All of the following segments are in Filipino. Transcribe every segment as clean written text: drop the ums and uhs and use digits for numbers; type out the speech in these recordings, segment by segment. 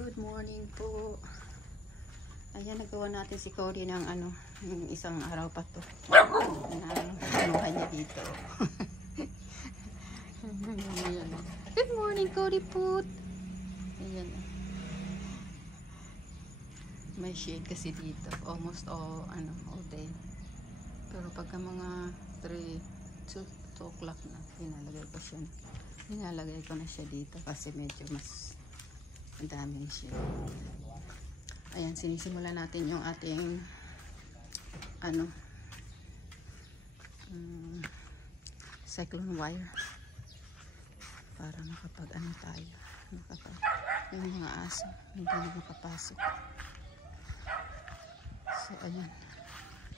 Good morning po. Ayan, nagawa natin si Cody ng yung isang araw pa to. Kinuha niya dito. Good morning, Cody Put. Ayan. May shade kasi dito. Almost all day. Pero pagka mga 2 o'clock na, Nilalagay ko na siya dito kasi medyo mas daming siya. Ayan, sinisimulan natin yung ating cyclone wire para tayo yung mga aso hindi na makapasok. So ayan,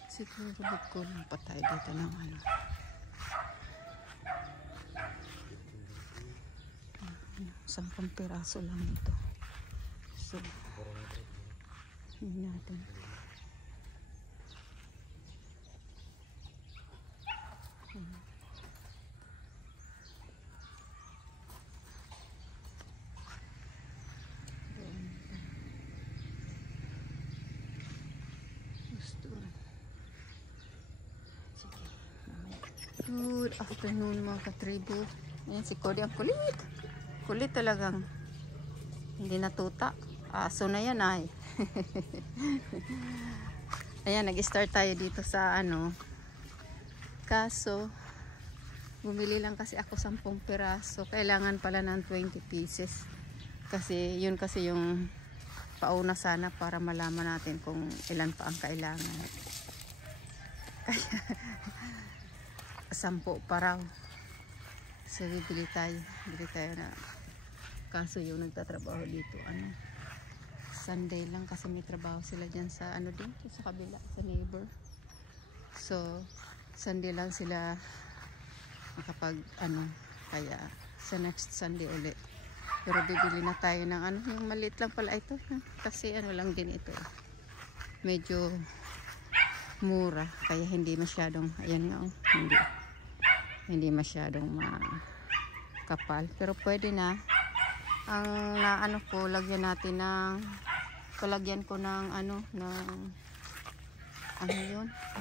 siguro kulang pa tayo dito ng sampung piraso lang ito. So hindi natin good afternoon mga katribo. Ayan si Cody, ang kulit talagang hindi natuta. Aso na yan ay. Ayan, nag-start tayo dito sa kaso bumili lang kasi ako 10 piraso, kailangan pala ng 20 pieces kasi yun kasi yung pauna sana para malaman natin kung ilan pa ang kailangan. Kaya 10 pa raw. So bili tayo na. Kaso yung nagtatrabaho dito Sunday lang kasi may trabaho sila dyan sa dito sa kabila, sa neighbor. So Sunday lang sila makapag kaya sa next Sunday ulit. Pero bibili na tayo ng yung maliit lang pala ito kasi lang din ito. Medyo mura kaya hindi masyadong hindi masyadong makapal, pero pwede na. Ang ko lagyan natin ng palagyan ko ng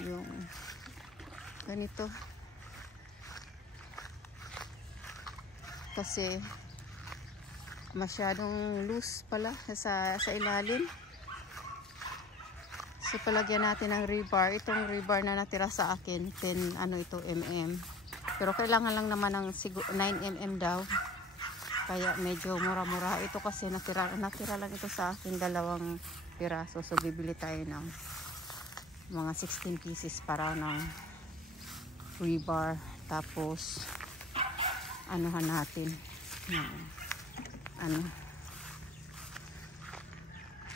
yung ganito kasi masyadong loose pala sa ilalim. So palagyan natin ng rebar. Itong rebar na natira sa akin 10 mm, pero kailangan lang naman ng 9 mm daw, kaya medyo mura-mura ito kasi natira lang ito sa akin 2 piraso. So bibili tayo ng mga 16 pieces para ng rebar, tapos natin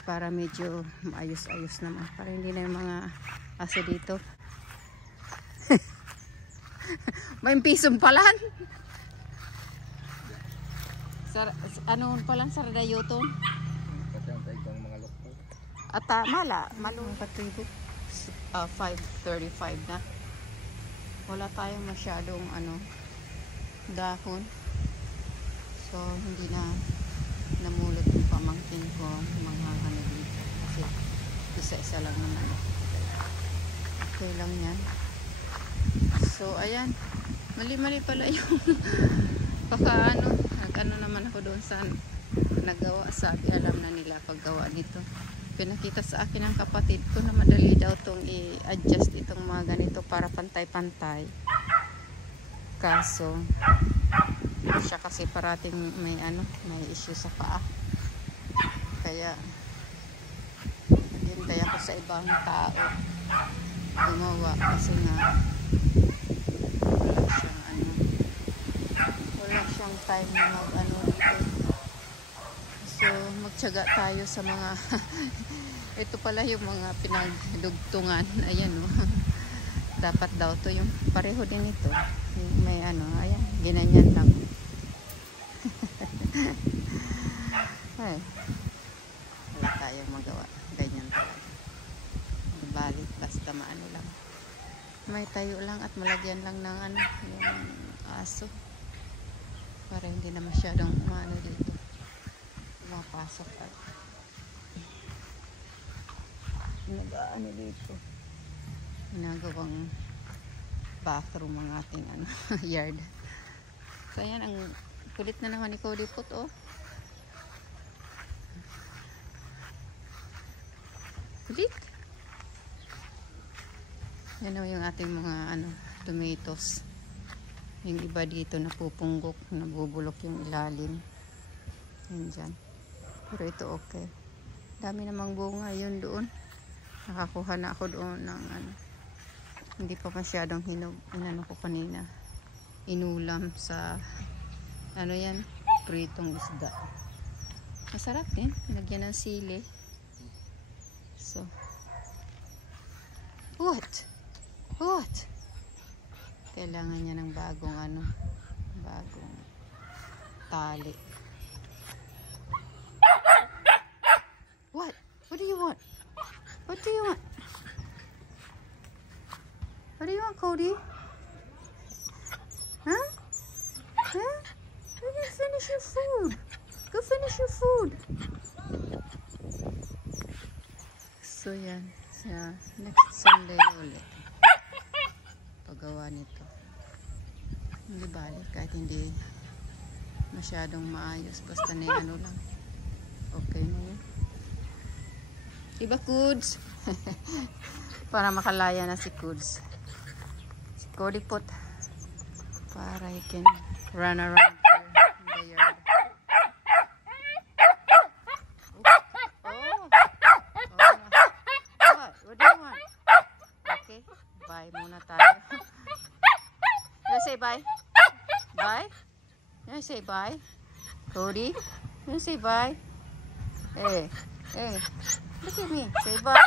para medyo maayos-ayos naman, para hindi na yung mga aso dito. May pisong palan. Palang saradayoton. At malong katribo. 5:35 na. Wala tayong masyadong dahon. So hindi na namulot yung pamangkin ko mga dito. Kasi isa-isa lang naman. Okay lang yan. So ayan, mali-mali pala yung baka naman ako doon sa nagawa. Sabi alam na nila paggawa nito. Pinakita sa akin ng kapatid ko na madali daw itong i-adjust itong mga ganito para pantay-pantay. Kaso siya kasi parating may issue sa paa. Kaya hintay ako sa ibang tao gumawa kasi nga wala siyang time na dito. So magtiyaga tayo sa mga ito pala yung mga pinagdugtungan. Ayan dapat daw to yung pareho din ito. May ayan, ginanyan lang. Ay, wala tayong magawa. Ganyan talaga. Balik, basta lang. May tayo lang at malagyan lang ng yung aso para hindi na masyadong dito. Pumapasok at nag-aano dito. Ginagawang bathroom ang ating ano, yard. So ayan, ang kulit na naman ni Cody Pot, oh. Kulit. Yan o yung ating mga ano, tomatoes. Yung iba dito napupunggok, nabubulok yung ilalim. Yan dyan. Pero ito okay. Dami namang bunga yun doon. Nakakuha na ako doon ng ano. Hindi pa masyadong hinog. Inano ko kanina. Inulam sa ano yan, pritong isda. Masarap din. Lagyan ng sili. So, what? Kailangan niya ng bagong ano, bagong tali. What do you want? What do you want? What do you want, Cody? Huh? You can finish your food. Go finish your food. So yan, sa next Sunday ulit paggawa nito. Hindi balik kahit hindi masyadong maayos, basta na ano lang, okay na yun. Diba, Kuds? Para makalaya na si Kuds, si Cody Pot, para he can run around in the yard. Bye muna tayo. You say bye? Bye? You say bye? Cody? You say bye? Hey, look at me. Say bye.